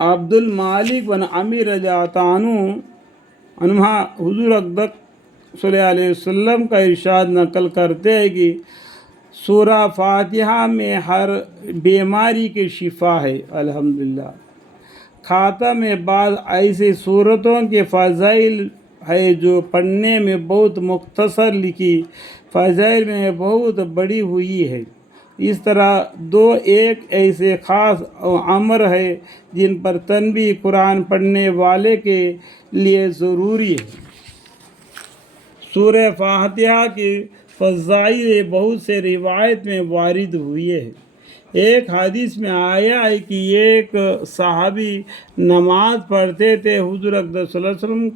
عبد المالک بن عامر رضی اللہ عنہ حضور اقدس صلی اللہ علیہ وسلم کا ارشاد نقل کرتے ہیں کہ سورہ فاتحہ میں ہر بیماری کی شفا ہے۔ الحمدللہ۔ خاتمہ میں بعض ایسی صورتوں کے فضائل ہے جو پڑھنے میں بہت مختصر لکھی فضائل میں بہت بڑی ہوئی ہے۔ اس طرح ایک ایسے خاص امر ہے جن پر تنبیہ قرآن پڑھنے والے کے لیے ضروری ہے۔ سورہ فاتحہ کی فضائل بہت سے روایت میں وارد ہوئی ہے۔ ایک حدیث میں آیا ہے کہ ایک صحابی نماز پڑھتے تھے، حضور اقدس صلی اللہ علیہ وسلم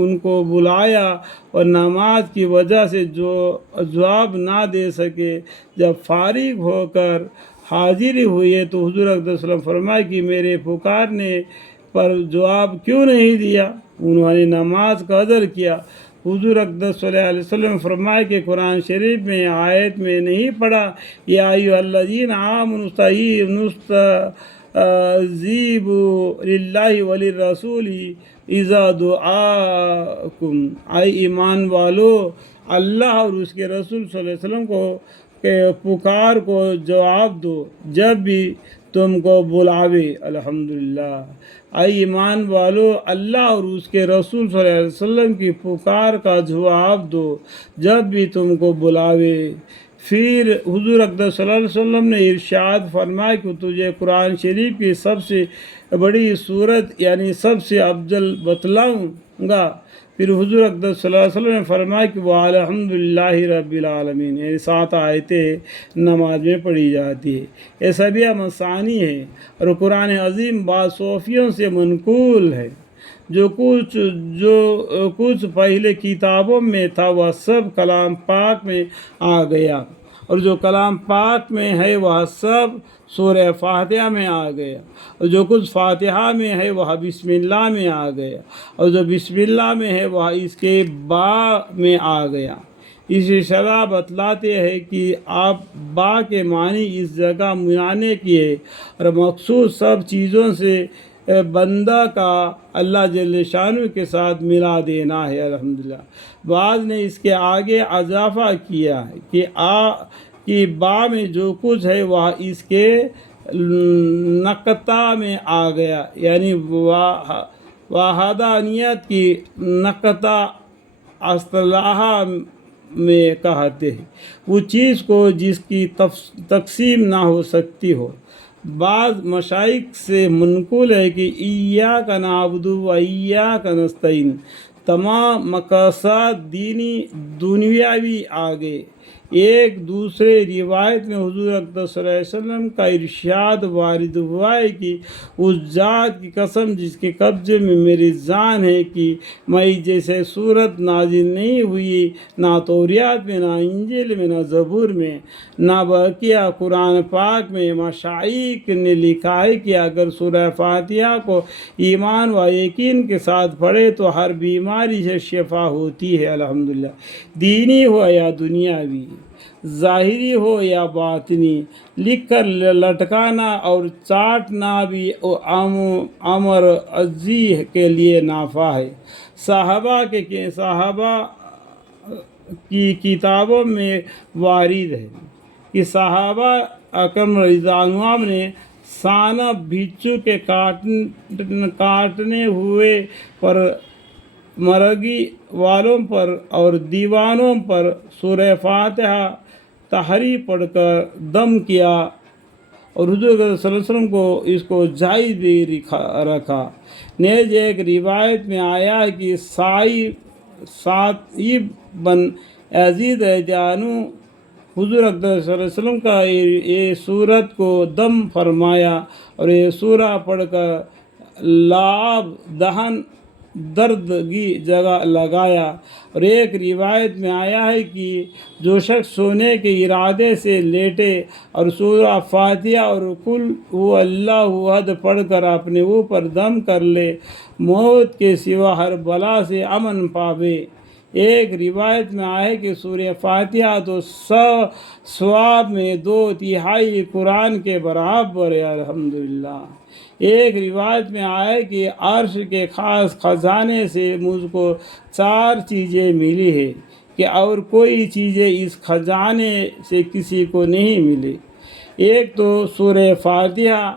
ان کو بلایا اور نماز کی وجہ سے جو جواب نہ دے سکے۔ جب فارغ ہو کر حاضر ہوئے تو حضور اقدس صلی اللہ علیہ وسلم فرمایا کہ میرے پکارنے پر جواب کیوں نہیں دیا؟ انہوں نے نماز کا عذر کیا۔ حضور اقدس صلی اللہ علیہ وسلم فرمایا کہ قرآن شریف میں آیت میں نہیں پڑھا یا ایھا الذین آمنوا استجیبوا للہ وللرسول اذا دعاکم، اے ایمان والو اللہ اور اس کے رسول صلی اللہ علیہ وسلم کو کہ پکار کو جواب دو جب بھی تم کو بلاوے۔ الحمدللہ۔ اے ایمان والو اللہ اور اس کے رسول صلی اللہ علیہ وسلم کی پکار کا جواب دو جب بھی تم کو بلاوے۔ پھر حضور اقدس صلی اللہ علیہ وسلم نے ارشاد فرمایا کہ تجھے قرآن شریف کی سب سے بڑی صورت یعنی سب سے افضل بتلاؤں گا۔ پھر حضور اقدس صلی اللہ علیہ وسلم نے فرمایا کہ وہ الحمدللہ رب العالمین، یہ 7 آیتیں نماز میں پڑھی جاتی ہے۔ یہ سبھی مسانی ہے اور قرآن عظیم بعض صوفیوں سے منقول ہے۔ جو کچھ پہلے کتابوں میں تھا وہ سب کلام پاک میں آ گیا، اور جو کلام پاک میں ہے وہ سب سورہ فاتحہ میں آ گیا، اور جو کچھ فاتحہ میں ہے وہ بسم اللہ میں آ گیا، اور جو بسم اللہ میں ہے وہ اس کے با میں آ گیا۔ اسی شرح بتلاتے ہیں کہ آپ با کے معنی اس جگہ ملانے کی ہے اور مقصود سب چیزوں سے بندہ کا اللہ جل شانہ کے ساتھ ملا دینا ہے۔ الحمدللہ۔ بعض نے اس کے آگے اضافہ کیا ہے کہ با میں جو کچھ ہے وہ اس کے نقطہ میں آ گیا، یعنی وحدانیت کی نقطہ اصطلاح میں کہتے ہیں وہ چیز کو جس کی تقسیم نہ ہو سکتی ہو۔ بعض مشائخ سے منقول ہے کہ ایاک نعبد و ایاک نستعین، تمام مقاصد دینی دنیاوی آگے۔ ایک دوسرے روایت میں حضور اقدس صلی اللہ علیہ وسلم کا ارشاد وارد ہوا ہے کہ اس ذات کی قسم جس کے قبضے میں میری جان ہے کہ میں جیسے صورت نازل نہیں ہوئی نہ توریات میں، نہ انجیل میں، نہ زبور میں، نہ بقیہ قرآن پاک میں۔ مشائخ نے لکھا ہے کہ اگر سورہ فاتحہ کو ایمان و یقین کے ساتھ پڑھے تو ہر بیماری سے شفا ہوتی ہے۔ الحمدللہ۔ دینی ہو یا دنیاوی، ظاہری ہو یا باطنی، لکھ کر لٹکانا اور چاٹنا بھی امر عزی کے لیے نافع ہے۔ صحابہ کی کتابوں میں وارد ہے کہ صحابہ اکرم رضی اللہ عنہم نے سانپ بچھو کے کاٹنے ہوئے پر، مرگی والوں پر اور دیوانوں پر سورہ فاتحہ تحری پڑھ کر دم کیا، اور حضور صلی اللہ علیہ وسلم کو اس کو جائز بھی رکھا۔ نیز ایک روایت میں آیا ہے کہ سعید بن یزید رضی اللہ عنہ حضور اقدس صلی اللہ علیہ وسلم کا یہ سورت کو دم فرمایا اور یہ سورہ پڑھ کر لعاب دہن دردگی جگہ لگایا۔ اور ایک روایت میں آیا ہے کہ جو شخص سونے کے ارادے سے لیٹے اور سورہ فاتحہ اور قل هو اللہ احد پڑھ کر اپنے اوپر دم کر لے، موت کے سوا ہر بلا سے امن پاوے۔ ایک روایت میں آیا ہے کہ سورہ فاتحہ تو ثواب میں 2/3 قرآن کے برابر ہے الحمدللہ۔ ایک روایت میں آیا ہے کہ عرش کے خاص خزانے سے مجھ کو 4 چیزیں ملی ہے کہ اور کوئی چیزیں اس خزانے سے کسی کو نہیں ملی۔ ایک تو سورہ فاتحہ،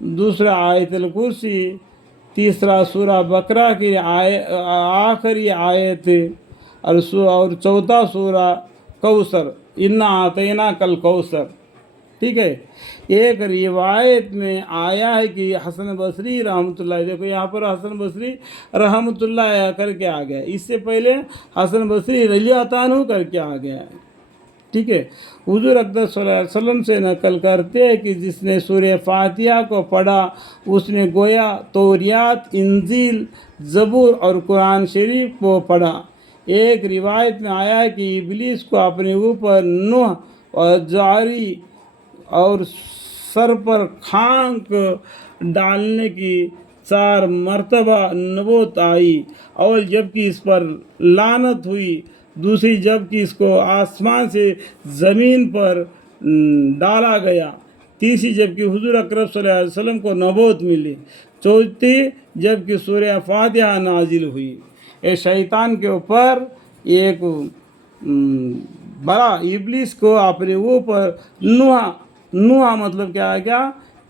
دوسرا آیت الکرسی، تیسرا سورہ بقرہ کی آخری آیت، اور چوتھا سورہ کوثر، انا اعطیناک الکوثر۔ ٹھیک ہے۔ ایک روایت میں آیا ہے کہ حسن بصری رحمۃ اللہ، دیکھو یہاں پر حسن بصری رحمۃ اللہ کر کے آ گیا، اس سے پہلے حسن بصری رضی اللہ عنہ کر کے آ گیا ہے۔ ٹھیک ہے۔ حضور اقدس صلی اللہ علیہ وسلم سے نقل کرتے ہیں کہ جس نے سورہ فاتحہ کو پڑھا اس نے گویا توریات، انجیل، زبور اور قرآن شریف کو پڑھا۔ ایک روایت میں آیا ہے کہ ابلیس کو اپنے اوپر نوح اور جاری اور سر پر کھانک ڈالنے کی 4 مرتبہ نبوت آئی، اور جبکہ اس پر لعنت ہوئی، دوسری جبکہ اس کو آسمان سے زمین پر ڈالا گیا، تیسری جبکہ حضور اکرم صلی اللہ علیہ وسلم کو نبوت ملی، چوتھی جبکہ سورہ فاتحہ نازل ہوئی۔ اے شیطان کے اوپر ایک بڑا ابلیس کو اپنے اوپر نوحہ مطلب کیا ہے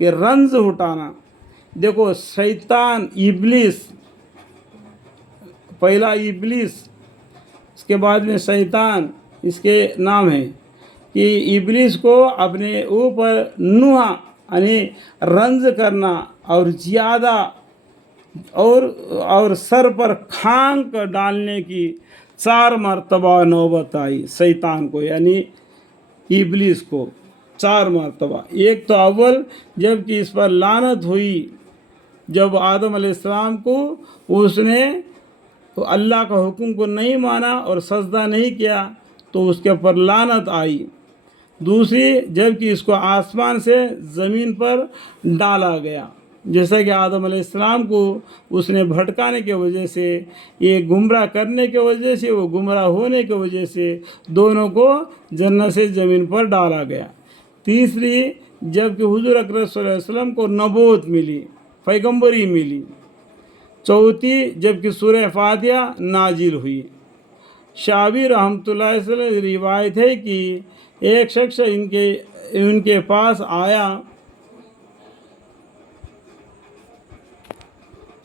کہ رنز اٹھانا۔ دیکھو شیطان، ابلیس، پہلا ابلیس، اس کے بعد میں شیطان، اس کے نام ہے کہ ابلیس کو اپنے اوپر نوحہ یعنی رنز کرنا اور زیادہ اور سر پر کھانک ڈالنے کی 4 مرتبہ نوبت آئی شیطان کو، یعنی ابلیس کو 4 مرتبہ۔ ایک تو اول جب کہ اس پر لعنت ہوئی، جب آدم علیہ السلام کو اس نے اللہ کا حکم کو نہیں مانا اور سجدہ نہیں کیا تو اس کے اوپر لعنت آئی۔ دوسری جب کہ اس کو آسمان سے زمین پر ڈالا گیا، جیسا کہ آدم علیہ السلام کو اس نے بھٹکانے کی وجہ سے، یہ گمراہ کرنے کی وجہ سے، وہ گمراہ ہونے کی وجہ سے دونوں کو جنت سے زمین پر ڈالا گیا۔ تیسری جب کہ حضور اکرم صلی اللہ علیہ وسلم کو نبوت ملی، پیغمبری ملی۔ چوتھی جب کہ سورہ فاتحہ نازل ہوئی۔ شعبی رحمۃ اللہ علیہ وسلم روایت ہے کہ ایک شخص ان کے پاس آیا